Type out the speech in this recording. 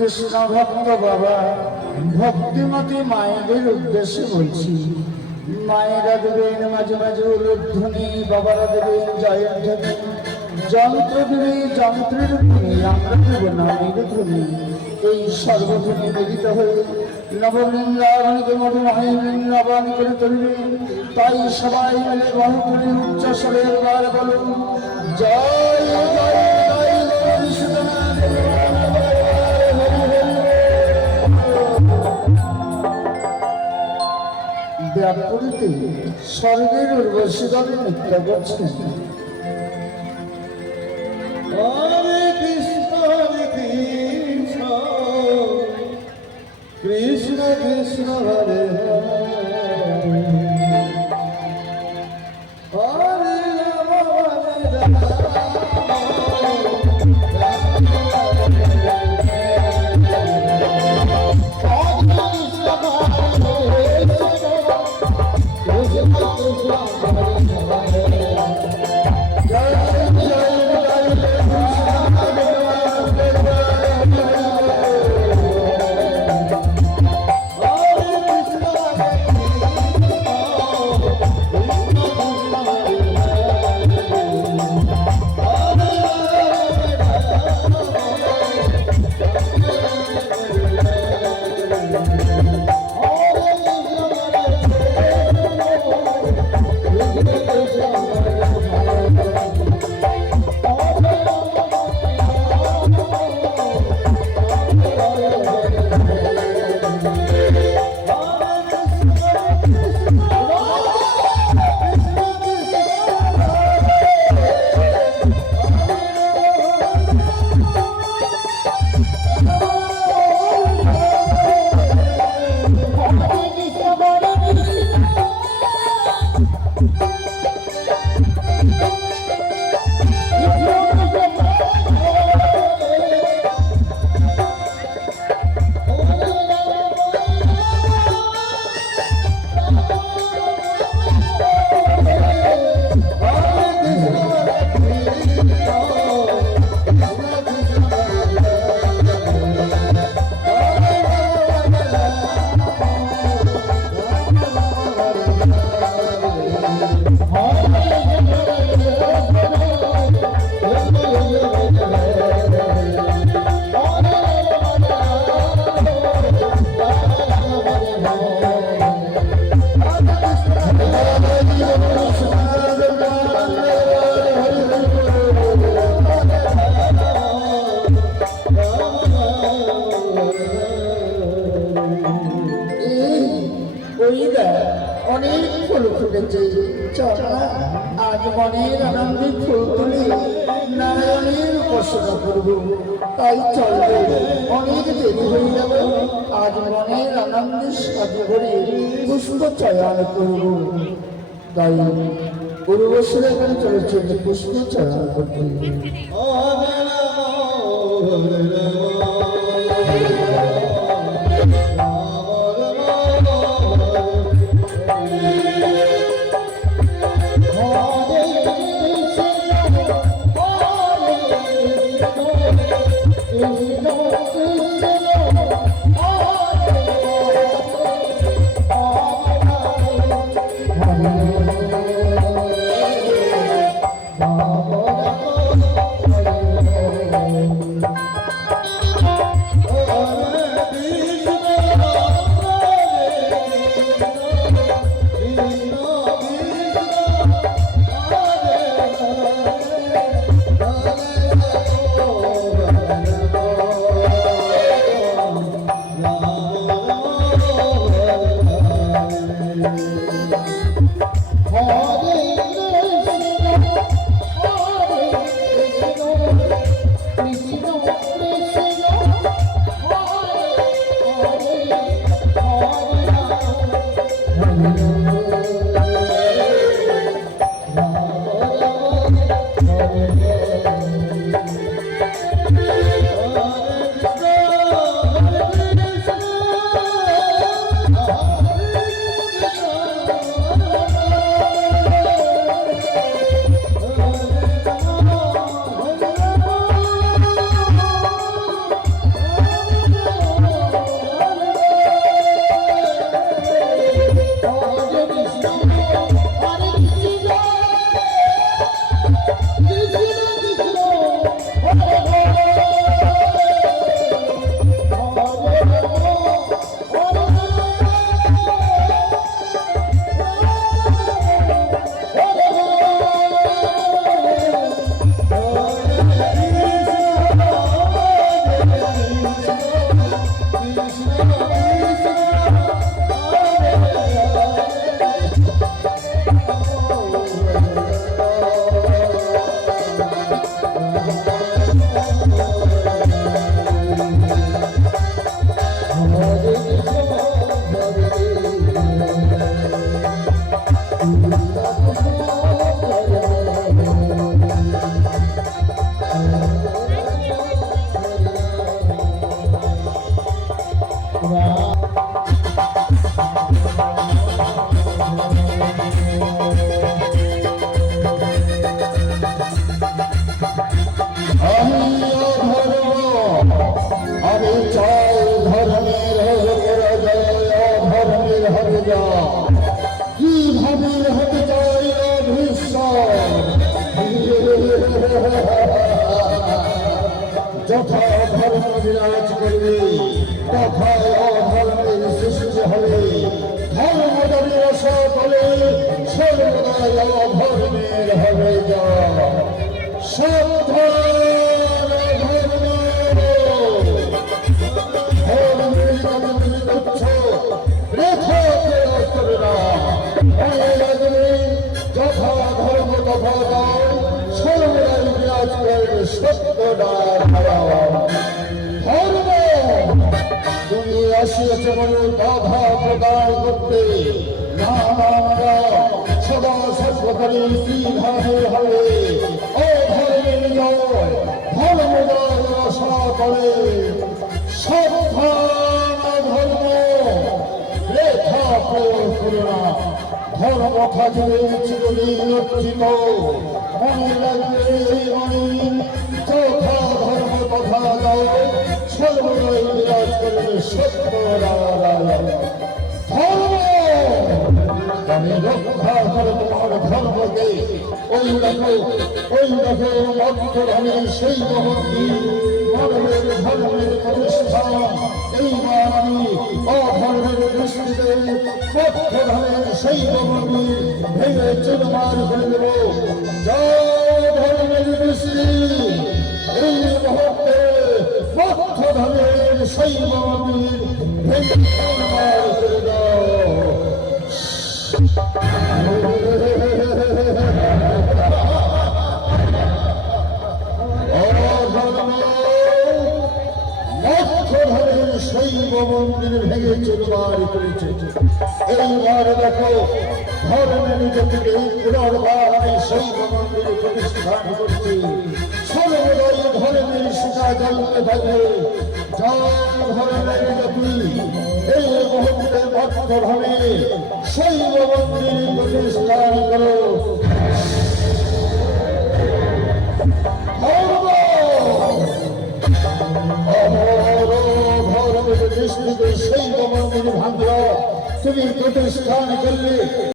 কৃষ্ণ ভক্ত বাবা ভক্তিমতী মায়েদের উদ্দেশ্যে বলছি। মায়েরা দেবেন মাঝে মাঝে উলুধ্বনি, বাবারা দেবেন জয়ের ধ্বনি, যন্ত্র দেবে যন্ত্রের ধ্বনি, আমরা দেব নারীর ধ্বনি। এই সর্বধ্বনি মিলিত হয়ে নববৃন্দাবনকে মধুময় বৃন্দাবন করে তুলবে। তাই সবাই মিলে বহুগুলি উচ্চ স্বরে এবার বলুন জয় জয় জয় বিশ্বনাথ। ব্যাপুরিতে স্বর্গের উর্বশী দলে নৃত্য করছেন। হরে কৃষ্ণ কৃষ্ণ কৃষ্ণ হরে হরে রাম হরে রাম অনেক ফুল ফুটেছে, আজ মনের আনন্দে ফুল তুলে নারায়ণের উপাসনা করব। তাই চলবে, অনেক দেরি হয়ে যাবে। আজ মনের আনন্দে সাজে ভরে পুষ্প চয়ন করব। তাই পূর্বশীরা এখানে চলেছে পুষ্প চয়ন করতে। নাহি অধর্ম, আমি চাই ধর্মের হবে পরাজয়, অধর্মের হবে জয়। কিভাবে হতে চাই অধীশ্বর, যথা ধর্ম বিরাজ করবে তথা অধর্মের সৃষ্টি হবে। ধর্ম যদি রসা বলে সর্বদাই অধর্মের হবে জয়। সাবধান অধর্ম, ধর্মের কাজে তুমি করছ বৃথা প্রয়োগ করে না। মনে রাখবে যথা ধর্ম তথা জয়, সর্বদাই বিরাজ করবে সত্যদার ধর্ম। তুমি আসিয়াছ বলে বাধা প্রদান করতে, না না না, সদা সর্বকারী শ্রীধামে হবে অধর্মের জয়। ধর্ম জয় আশা করে সাবধান ধর্ম, রেখা প্রয়োগ করো না। ধর্ম থাকবে চিরদিন রক্ষিত, মনে রাখবে মনে যথা ধর্ম তথা জয়, সর্বদাই বিরাজ করবে সত্য নারায়ণ। ধর্ম আমি রক্ষা করে তোমার ধর্মকে। ওই দেখো মধ্যধর্মের সেই মন্দির, মানবের ধর্মের প্রতিষ্ঠান। এইবার আমি অধর্মের দৃষ্টিতে মধ্যধর্মের সেই মন্দির ভেঙে চুরমার করে দেব। জয় ধর্মের দৃষ্টি, এই মুহূর্তে মধ্যধর্মের সেই মন্দির ভেঙে চুরমার করে দাও। শৈব মন্দির ভেঙে চুরমার করেছে। এইবার দেখো ধর্মে নিজেকে পুনর্বার আমি শৈব মন্দির প্রতিষ্ঠান করছি। সর্বদাই ধর্মের শিখা জ্বলতে থাকবে। জয় ধর্মের জ্যোতি, এই মুহূর্তে মধ্যভাবে শৈব মন্দির প্রতিষ্ঠান করো। ধর্মের দৃষ্টিতে শৈব মন্দির ভাঙল, তুমি প্রতিষ্ঠান করলে।